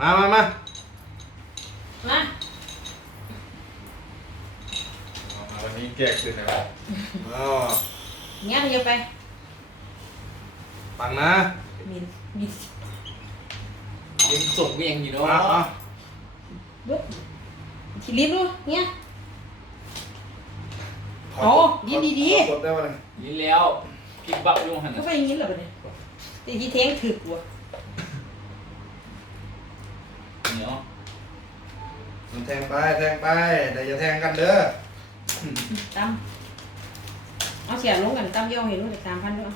มามามามาเอาวันนี้แก้คืนนะครับอ๋อเงี้ยเดียวไปฟังนะมีมียังส่งเวียงอยู่เนาะมาเอาบุ๊บทีลิ้นดูเงี้ยขโอ้ยินดีกดได้ป่ะเนี่ยยินแล้วคลิปบักยุ่งหันก็น่ะไปอย่างนี้เหรอเนี่ยแต่ที่เท้งถึกว่ะ เหนียว มันแทงไปแทงไปแต่อย่าแทงกันเด้อตั้มเอาเสียลงกันตั้มเยี่ยวเห็นรู้แต่สามพันด้วย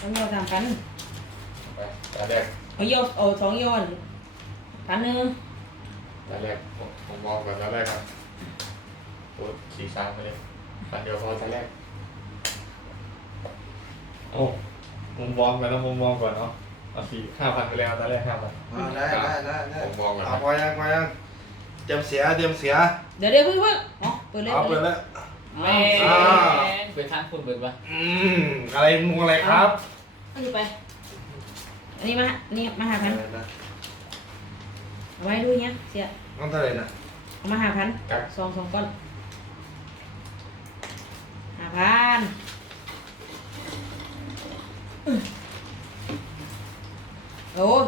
ตั้มเยี่ยวสามพันไปตาแรกเอาเยี่ยวเอาสองเยี่ยวพันหนึ่งตาแรกผมผมมองก่อนตาแรกครับตัวสี่สามไปเลยปันเดียวพอตาแรกโอ้มุมมองกันนะมุมมองก่อนเนาะเอาสี่ห้าพันไปแล้วตาแรกห้าพัน อ่าได้ได้ได้ได้ผมมองก่อนเอานะพอยังพอยัง เตรียมเสียเตรียมเสียเดี๋ยวเดี๋ยวเพิ่งเพิ่งอ๋อเปิดเลยเอาเปิเปิดดเลยแล้วแม่อ่าไปทางคุณเปิดปะอืมอะไรมุงอะไรครับเอาอยู่ไป อันนี้มาอันนี้มาหาพันอะไรนะเอาไว้ดูเนี้ยเสียน้องเท่าไหร่นะ เอามาหาพันกักสองสองก้อนหาพันโอ้ย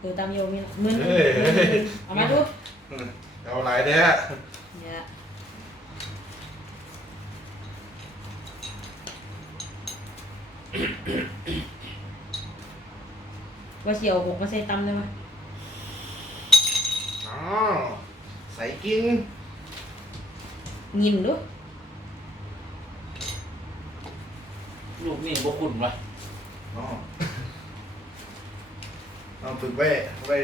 เดี๋ยวตามโยมีละหมื่นหนึ่งเฮ้ยหมื่นหนึ่งเอามาดู เอาหลายแท้เนี่ยว่าเสียวหกมาใส่ตำได้ไหมอ๋อใส่กิ้งงินดูลูกนี่บ่คุณปะอ๋อเอาฝึกไว้ไว้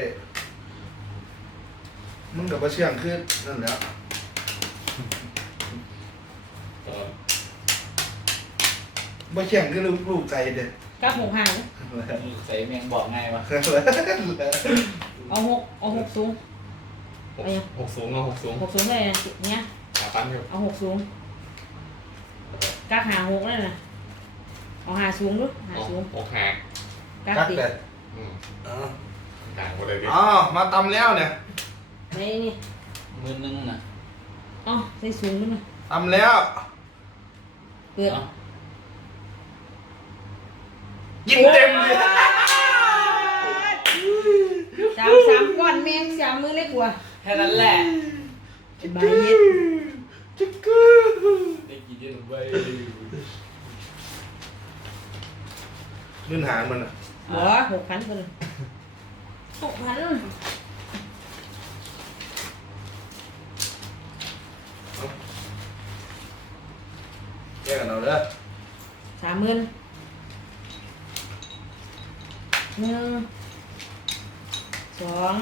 มึงกับว่าเชื่องขึ้นนั่นแหละเออว่าเชื่องขึ้นลูกลูกใจเด็ดกับหกห่างนะใส่แมงบอกไงวะเอาหกเอาหกสูง หกหกสูงเนาะหกสูงหกสูงเลยนะเนี่ยห้าพันครับเอาหกสูงกักหาหกเลยนะเอาหาสูงดูหาหกสูงหกหักกักกักติแต่อืมอ๋อห่างหมดเลยดิอ๋อมาตำแล้วเนี่ย ในนี่หมื่นหนึงน่ะเอ๋อใส่สูงดูนะตำแล้ว เปิดเนาะยิ้มเต็มเลยสามสามก้อนแมงสามมือเล็กกว่าแค่นั้นแหละสบายเย็นจิ๊กกือได้กินเยอะไปลื่นหางมันอะหัวหกพันคนหกพัน แยกกันเอาเด้อสามหมื่นหนึ่งสอง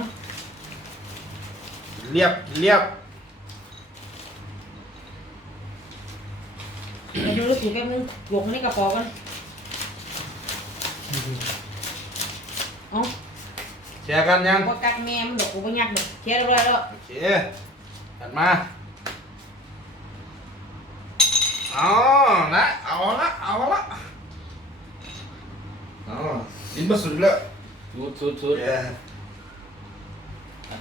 เรียบเรียบไปดูลูกถูกแป๊บนึงหยกในกระเป๋ากันเอ๋อแชร์กันยังพอกักแม่มันดอกกูไม่ยักดอกเคลียร์เรียบร้อยแล้ว โอเคถัดมา เอาละเอาละเอาละเอาดินมาสุดแล้วสุดสุดสุดเย้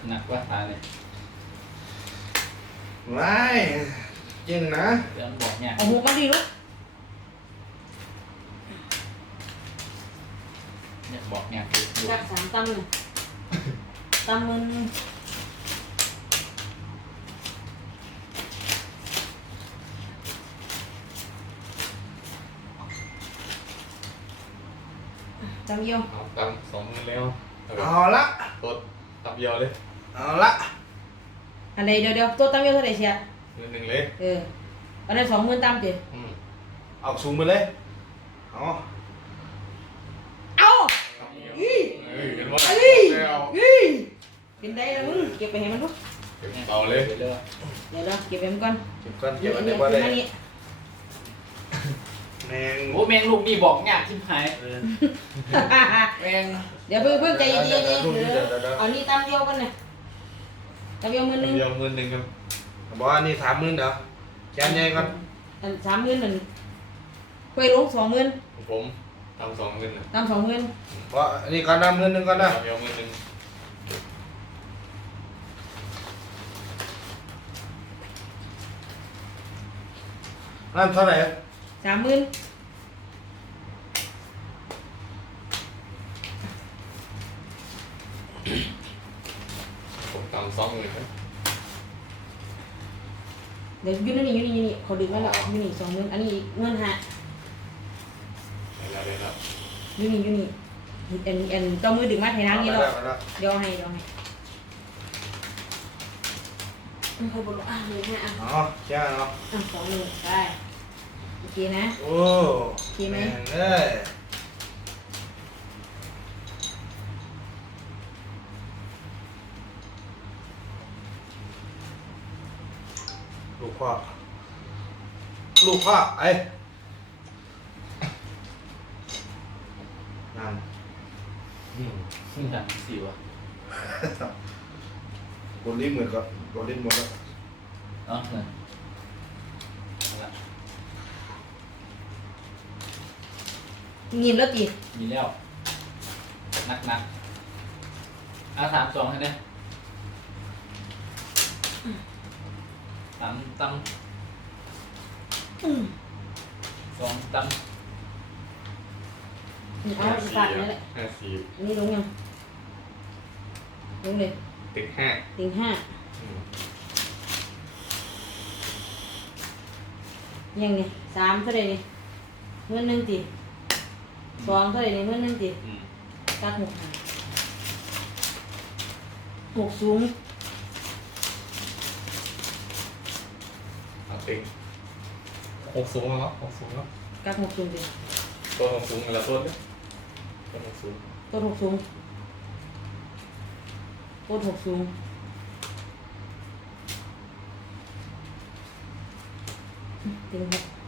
หนักว่าตายเลยไม่จริงนะเรื่องบอกเนี่ยเอาหกมาดิลูกอยากบอกเนี่ยคืออยู่กักสามตั้มเลยตั้มมัน ตั้มเยี่ยวเอาตามสองหมื่นแล้วเอาแบบเอาละตดตับเดียวเลยเอาละอะไรเดี๋ยวเดี๋ยวตัวตั้มเยี่ยวเท่าไหร่เชียหมื่นหนึ่งเลยเอออันนั้นสองหมื่นตั้มเจีอืมเอาสูงไปเลยเอาเอาเฮ้ยเห็นว่าเอ้ยแล้วเฮ้ยเป็นได้แล้วมึงเก็บไปให้มันดูเก็บเบาเลยไปเลยเดี๋ยวเราเก็บไปมันก่อนเก็บกันเก็บอันนี่นี้ว่าได้อันนี้ แมงโอ้แมงลูกนี่บอกยากชิบหายแมงเดี๋ยวเพิ่งใจเย็นๆเอดี๋ยวอานี่ตามเดียวกันน่ะตามเดียวมือนึงเดียวมื่นหนึ่งครับบอกว่านี่สามหมื่นเหรอแกนใหญ่ครับนสามหมื่นหนึ่งเคยลงสองหมื่นผมทำสองเงินนะตาสองหมื่นเพราะนี่ก่อนนหมื่นหนึ่งก่อนนะเดียวเงินหนึ่งนั่นเท่าไหร่ สามหมื่นผมตำสองหมื่นครับเดี๋ยวอยูนี่อยูนี่อยูนี่เขาดึงไว้แล้วอยูนี่สองหมื่นอันนี้อีกเงินห้าได้แล้วได้แล้วอยูนี่อยูนี่อันอันเจ้ามือดึงมาไทยทางนี้แล้วไปแล้วเดี๋ยวให้เดี๋ยวให้ไม่ค่อยบนอะเลยฮะอะอ๋อเจ้าเนาะอะสองหมื่นได้ โอเคนะ โอ้โอเคไหม แงเอ้ยลูกพ่อลูกพ่อไอ้นั่นหนังสิวะกดลิ้นเหมือนกับกดลิ้นหมดแล้ว เนาะ งินแล้วจีมีแล้วนักนักๆเอาสามสองให้เนี่ยสามตอืมำสองตเอาฝากนี่แหละห้าสี่อันนี้ลงยังลงเลยติดห้าติงห้าอืมยังนี่สามเท่าไหร่นี่เงินหนึ่งตี สองเท่าไหร่นี่เงินหนึ่งตีอืมกักหกห้าหกสูงเอาติงหกสูงแล้วหกสูงแล้วกักหกสูงตีตัวหกสูงแล้วตัวเนี่ยตัวหกสูงต้นหกสูงต้นหกสูงติงหก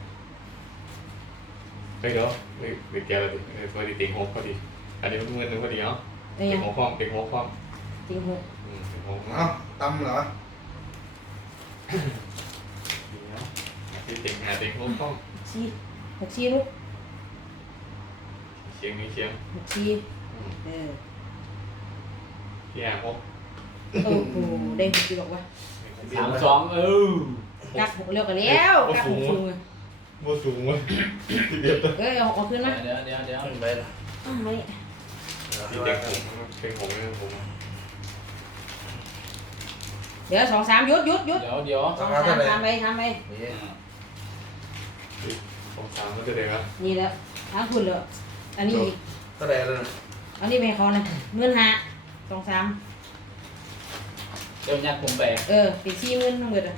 เฮ้ยเดี๋ยวเฮ้ยเด็กแกเลยดิเฮ้ยพอดีติงหกพอดีอันนี้มันเงินหนึ่งพอดีเนาะไอ้ติยังงหกความติงหกความติงหกอืมติงหกเอ้าตำเหรอดีเนาะที่ติงหาติงหกความสี่หกสี่ลูกเชียงนี้เชียงหกสี่อืมเออที่หาหกโอ้โหได้หกสี่บอกว่า สามสองเออ กักหกเร็วกันแล้วกักหกสูง อะบ่สูงเว้ยที่เดียวตัวเอ้ยเอาเอาขึ้นมาเดี๋ยวเดี๋ยวเดี๋ยวขึ้นไปละเอ้ามานี่ที่เด็กผมเพลงผมเนี่ยผมเดี๋ยวสองสามหยุดหยุดหยุดเดี๋ยวเดี๋ยวสองสามทำไปทำไปนี่ผมสามก็จะเด็กอะนี่แหละทางคุณเลยอันนี้อีกเท่าไหร่แล้วนะอันนี้ไม่ให้เขานะเงินหาสองสามเดี๋ยวยักผมไปเออเป็นสี่หมื่นทั้งหมดอะ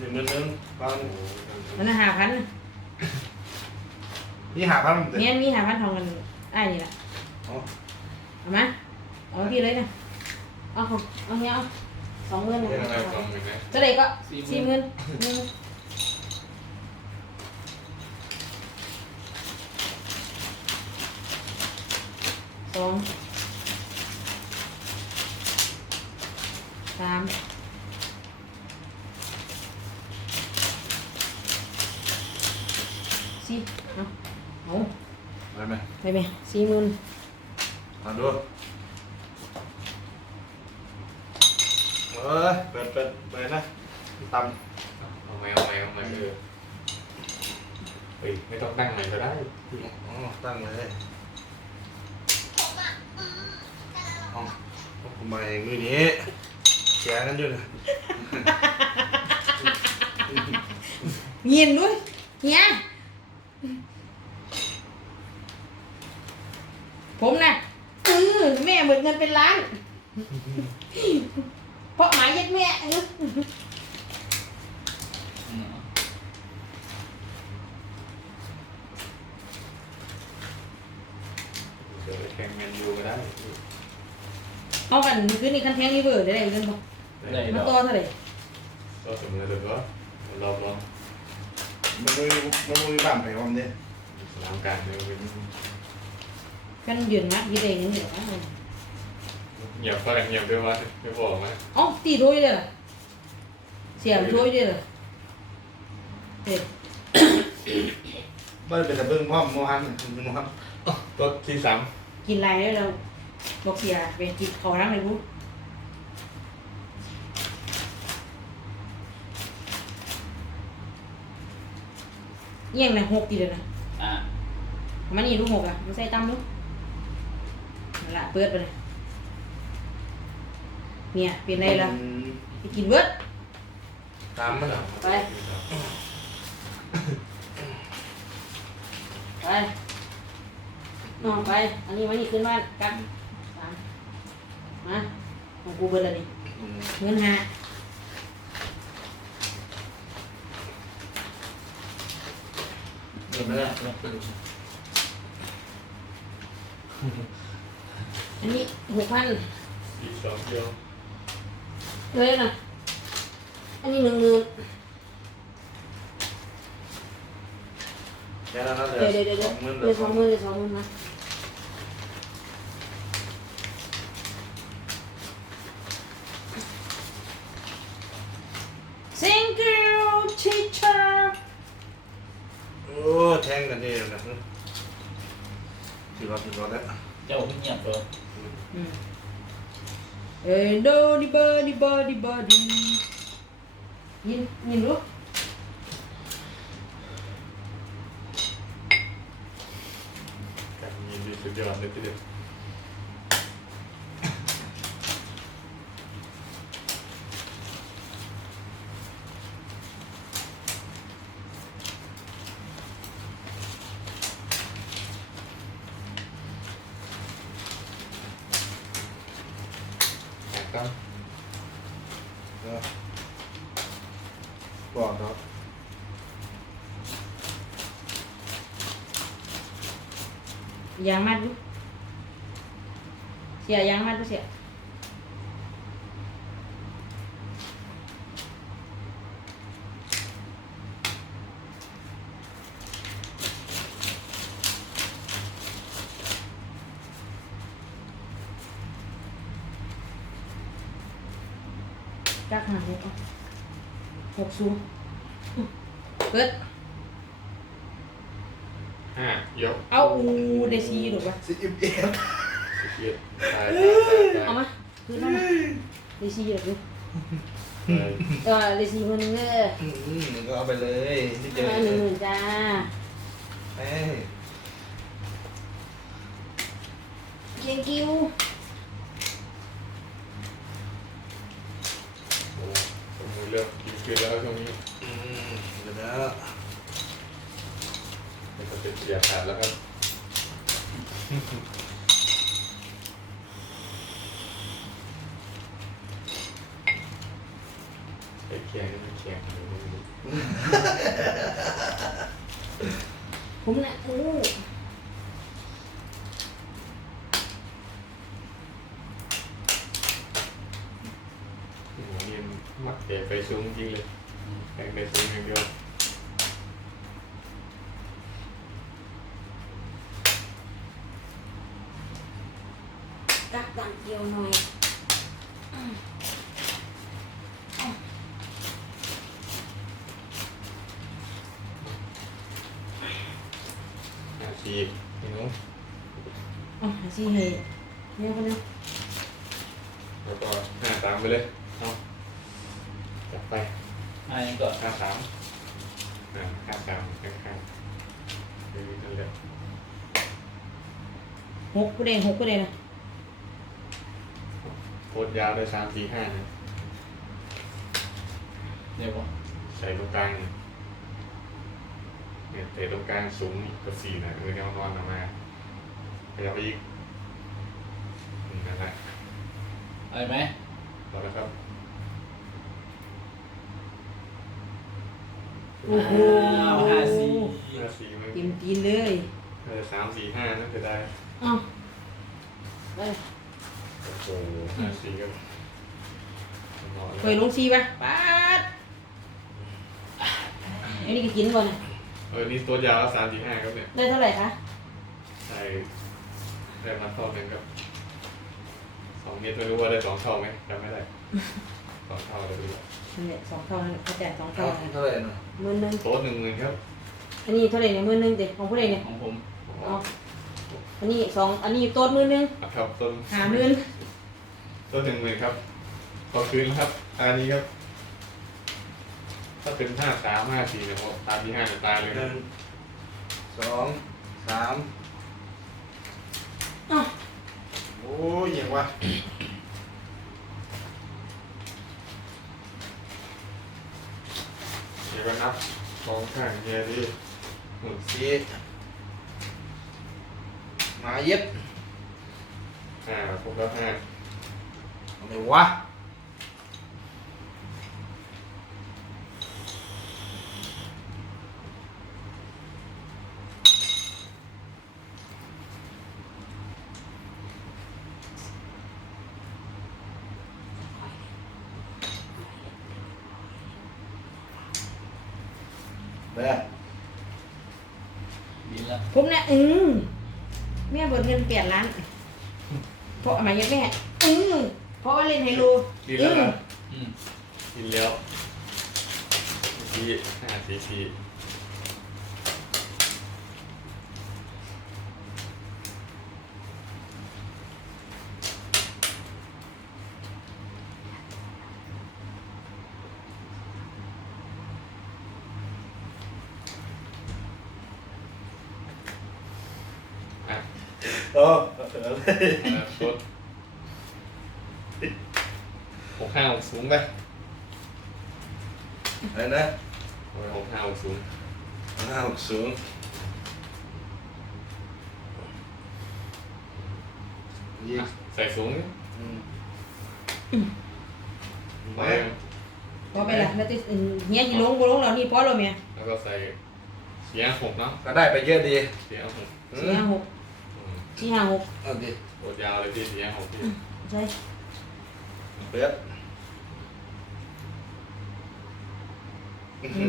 หนึ่งหมื่นหนึ่งพันมันห้าพันนี่หาพันเต็มเมียนมีห้าพันทองกันไอ้ายนี่แหละอ๋อเอามาเอาที่เลยนะเอาเอาเอาเนี้ยเอาสองหมื่นนะเรื่องอะไรฟังกันนะเท่าไหร่ก็สี่หมื่นหนึ่งสองสาม สี่เอาเอาได้ไหมไปไหมสี่หมื่นมาดูเอ้ยเปิดเปิดเปิดนะตำเอาไหมเอาไหมเอาไหมเออเฮ้ยไม่ต้องตั้งไหนก็ได้อ๋อตั้งเลยเอาทำไมมือนี้แชร์กันด้วยนะเงียนด้วยเฮีย ผมน่ะอือแม่หมดเงินเป็นล้าน เพราะหมายยัดแม่เอออืมเดี๋ยวไปแข่งแมนยูก็ได้เอากันคืนนี้คันแทงนี่เบอร์ได้เงินบ่ได้มันเดี๋ยวต่อเท่าไหร่ก็สมมติเดี๋ยวก็รอบรอบ มันไม่มันไม่บ้านไปวันนี้สนามการเดี๋ยวเป็นกันยืนมัดยี่ได้เงินเดี๋ยวเหยียบฝรั่งเหยียบด้วยวะไม่บอกไหมเอ้าตีโทยเลยล่ะเสียมโทยเลยล่ะเด็ดไม่ได้เป็นแต่เบิ้งพ่อมโมฮันเป็นโมฮันตัวที่สามกินไรแล้วเราบอกเสียไปกินขอทั้งเลยบุ๊ เยี่ยงเลยหกตีเลยนะอ่ามันนี่ลูกหกอะมันใส่ตั้มลูกนั่นละเปิดไปเลยเนี่ยเป็นไรล่ะไปกินเบิดตามมันเหรอไป ไปนอนไป อันนี้มันนี่ขึ้นบ้านกันสามมาของกูเบิดแล้วนี่อืมเงินหา เดี๋ยวไม่ได้อันนี้หกพันอีกสองเดียวเลยนะอันนี้หนึ่งหมื่นแค่นั้นนะเดี๋ยวเดี๋ยวเดี๋ยวสองหมื่นเดี๋ยวสองหมื่นเดี๋ยวสองหมื่นนะ ถือว่าถือว่าแล้วเจ้าเพิ่งเงียบตัวอืมเอ้ย body body body body ยินยินรู้การยินดีสุดยอดเลยทีเดียว ครับเออบอกเนาะ ยางมัดดูเสียยางมัดดูเสียจักหาหกเอาหกสูงเปิด ห้ายกเอาอูเดซีหรือวะสิบเอ็ดเกียรตายตายตายตายเอามาคืนมามาเดซีหรือตายเออเดซีคนหนึงเอออืมก็เอาไปเลยที่เจอมาหนึ่งหมื่นจ้าเอ้ย thank you โอ้สมมือเริ่มกินเกลือแล้วช่วงนี้อืมเดี๋ยวนะมันจะ เป็นเสียขาดแล้วครับไอ้แข็งไม่แข็งผมน่ะอู้โอ้โหนี่มักแต่ไปสูงจริงเลยแข่งไปสูงอย่างเดียว กักตันเดียวหน่อยห้าสี่นี่น้องอ๋อหาซีเฮเนี่ยคนนึงแล้วก็ห้าสามไปเลยเอาจับไปอ่ายังก่อนห้าสามอ่าห้าสามข้างๆนี่นั่นแหละหกกูเด้งหกกูเด้งนะ โคตรยาวเลยสามสี่ห้านะเดี๋ยวก่อนใส่ตรงกลางเนี่ยเตะตรงกลางสูงอีกกว่าสี่นะเออเนี่ยมันนอนออกมาขยับไปอีกอืมนั่นแหละเอาไหมพอแล้วครับโอ้โหอ้าวห้าสี่ห้าสี่มันเต็มตีนเลย เออสามสี่ห้านั่นจะได้ เอ้าไป โอ้โหห้าสี่ก็นอนเคแล้ยวลงซีป่ะป๊าดไอ้นี่ก็กินก่อนนะเออนี่ตัวยาวสามสี่ห้าครับเนี่ยได้เท่าไหร่คะใช่ได้มาเท่าหนึ่งครับสองเมตรไม่รู้ว่าได้สองเท่าไหมจำไม่ได้สองเท่าเลยดูนี่นแหละสองเท่านั้นเขาแจกสองเท่าเท่านั้นเท่าไหร่นะหมื่นหนึ่งโต๊ะหนึ่งหมื่นครับอันนี้เท่าไหร่เนี่ยหมื่นหนึ่งเด็ของผู้ใดเนี่ยของผมเอาอันนี้สองอันนี้โต๊ดหมื่นหนึ่งอะครับต้นหาหมื่น ต้นหนึ่งหมื่นครับขอคืนครับอันนี้ครับ ถ้าเป็นห้าสามห้าสี่เนี่ยผมตามที่ห้าจะตายเลยหนะนึ่งสองสามอ้าวโอ้ยยังวะเดี๋ยวก็นับสองข้างเฮียดิหมุนสี่มาเย็ดห้าครบแล้วห้า อะไรวะไปอะบินแล้วผมเนี่ยอืมแม่เบิดเงินเปลี่ยนร้านเพราะอะไรแม่อืม เพราะว่าเล่นไฮโลดีแล้วนะอืม กินแล้วสี่ห้าสี่สี่ อะ โอ้ มาชด หกห้าหกสูงไปอะไรนะเอาไปหกห้าหกสูงห้าหกสูงยี่อะใส่สูงนี่อืมไปพอไปละแล้วจะอืมเฮียจีลงบ่ลงแล้วนี่พอแล้วเมียแล้วก็ใส่เสียหกเนาะก็ได้ไปเยอะดีเสียหกอืสี่ห้ามหกอืมสี่ห้าหกเอาดีโคตรยาวเลยพี่เสียหกพี่ใช่ เปิดอื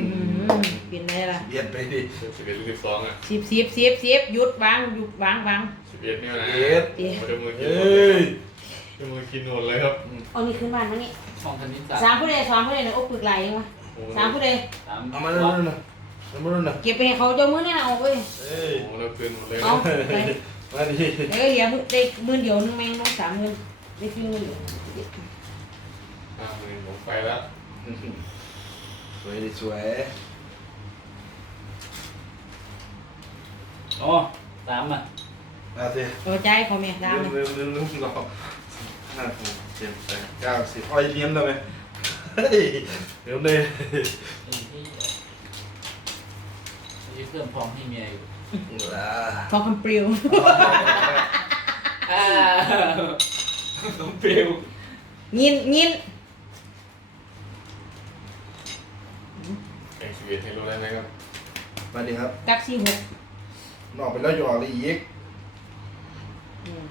มเปลี่ยนไงล่ะเบียดไปดิสิบเอ็ดหรือสิบสองอะสิบสิบสิบสิบหยุดวางหยุดวางวางสิบเอ็ดนี่นะเบียดเดี๋ยวมาดูมือกินเอ้หมดเลยยดูมือกินหมดเลยครับเอานี่ขึ้นบ้านมานี่ห้องคณิตศาสตสามร์ผู้ใดสามผู้ใดเนี่ยโอ้ปึกไหลยังวะโอ้โหสามผู้ใดสามเอามาดูหน่อยเอามาดูหน่อยเก็บไปให้เขาเจ้ามือนี่นะเอาเว้ยเอ้ยโอ้โหเราคืนหมดเลยเอาไปมาดิเดี๋ยวเดี๋ยวได้หมื่นเดียวหนึงแมงน้องสามหมื่นได้ฟิวเงินเดียว ห้าหมื่นผมไปแล้วสวยดิสวยโอ้สามอะเอาสิเอาใจพ่อแม่ตามลืเลมยลืมลืมลืมรอห้าหกเจ็ดแปดเก้าสิบอ้อยเลี้ยมได้ไหมเฮ้ยเดี๋ยวเลยไอ้ที่ไอ้เครื่องพร้อมให้เมียอยู่อ่าทองคำปลิวอ่าต้องเปรี้ยวยินยิน แข่งสิบเอ็ดให้รู้ได้ไหมครับ มาดิครับกักสี่หกนอกไปแล้วหยอกเลยอีกอืม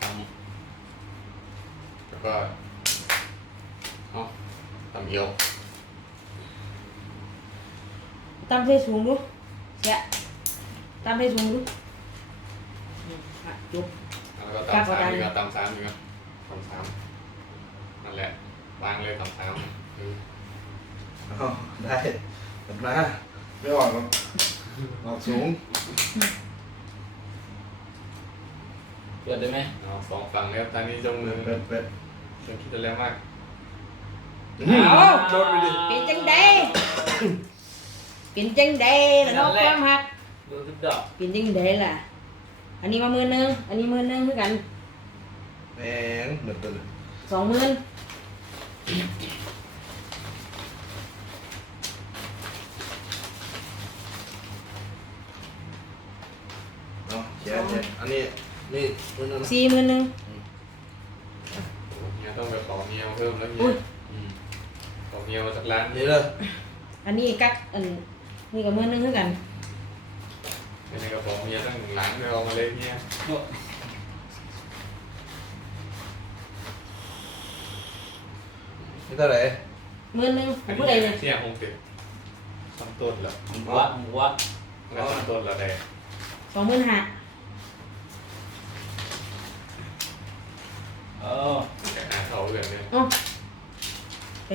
ทำแล้วก็เอาทำเอียวตามเทสูงดูเสียตามเทสูงดูอืมอะจบ แล้วก็กล้าตำกดสามดันอีกครับตำสามอีกครับตำสามนั่นแหละวางเลยตำสามอืมเอาได้ แบบนะไม่ออกหรอกออกสูงเปิดได้ไหมเอาสองฝั่งเลยครับตอนนี้จงมืเป็อดเป็ดจงคิดจะแรงมากเอาโดนไปดิเป็นจังไดเป็นจังไดล่ะเนาะความหักดูทุกดอกเป็นจังไดล่ะ อันนี้มาหมื่นหนึงอันนี้หมื่นหนึงคือกันแหงเดือดเดือดสองหมื่น สี่หมื่นหนึงเมียต้องไปขอเมียมาเพิ่มแล้วเมีอุ้ยยอืมขอเมียมาสักล้านนี่เลยอันนี้กักอันนี่ก็หมื่นหนึงคือกันในกระเป๋าเมียตั้งหนึ่งล้านไปเอามาเลยเมียโอ้นี่เท่าไหร่หมื่นหนึงอันผู้นี้ใดเนี่ยเสียคงติดสองต้นแล้วหมูวะหมูวะแล้วสองต้นแล้วได้สองหมื่นห้า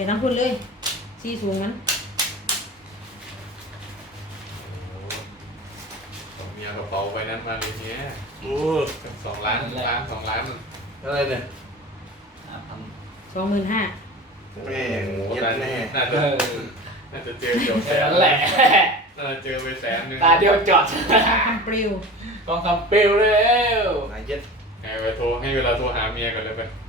ทั้งคุณเลยสี่สูงมันโอ้โหขอเมียกระเป๋าไปนั้นมาเลยเมียโอ้สองล้านล้านสองล้านอะไรเนี่ยห้าพันสองหมื่นห้าแม่งโอ้โหเย็ดแน่น่าเอจะอน่าจะเจอเดี๋ยวแสแค่นนั้นแหละน่าจะเจอไปแสนหนึ่งตาเดียวจอดคำปลิวกองคำเปลวเร็วมาเย็ดให้ไปโทรให้เวลาโทรหาเมียก่อนเลยไปเ